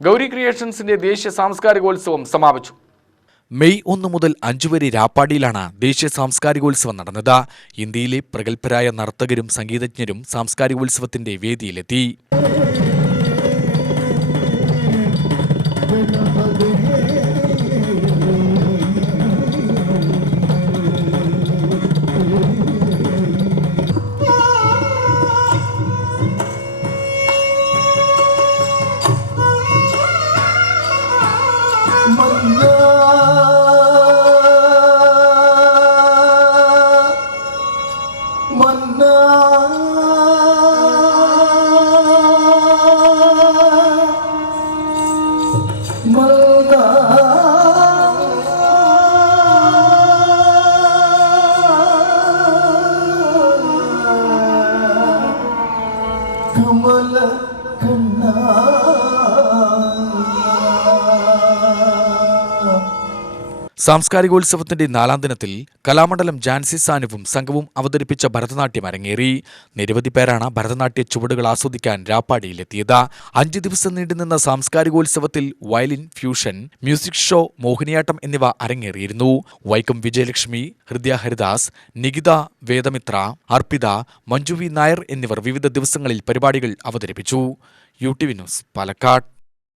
ഗൗരി ക്രിയേഷൻസിന്റെ ദേശീയ സാംസ്കാരികോത്സവം സമാപിച്ചു. മെയ് 1 മുതൽ 5 വരെ രാപ്പാടിയിലാണ് ദേശീയ സാംസ്കാരികോത്സവം നടന്നത്. ഇന്ത്യയിലെ പ്രഗത്ഭരായ നർത്തകരും സംഗീതജ്ഞരും സാംസ്കാരികോത്സവത്തിന്റെ വേദിയിലെത്തി. സാംസ്കാരികോത്സവത്തിന്റെ 4ാം ദിനത്തിൽ കലാമണ്ഡലം ജാൻസി സാനുവും സംഘവും അവതരിപ്പിച്ച ഭരതനാട്യം അരങ്ങേറി. നിരവധി പേരാണ് ഭരതനാട്യ ചുവടുകൾ ആസ്വദിക്കാൻ രാപ്പാടിയിലെത്തിയത്. 5 ദിവസം നീണ്ടുനിന്ന സാംസ്കാരികോത്സവത്തിൽ violin, fusion, music show, Mohiniyattam എന്നിവ അരങ്ങേറിയിരുന്നു. വൈക്കം വിജയലക്ഷ്മി, ഹൃദയ ഹരിദാസ്, നികിത വേദമിത്ര, അർപ്പിത, മഞ്ജു വി നായർ എന്നിവർ വിവിധ ദിവസങ്ങളിൽ പരിപാടികൾ അവതരിപ്പിച്ചു. UTV news, Palakkad.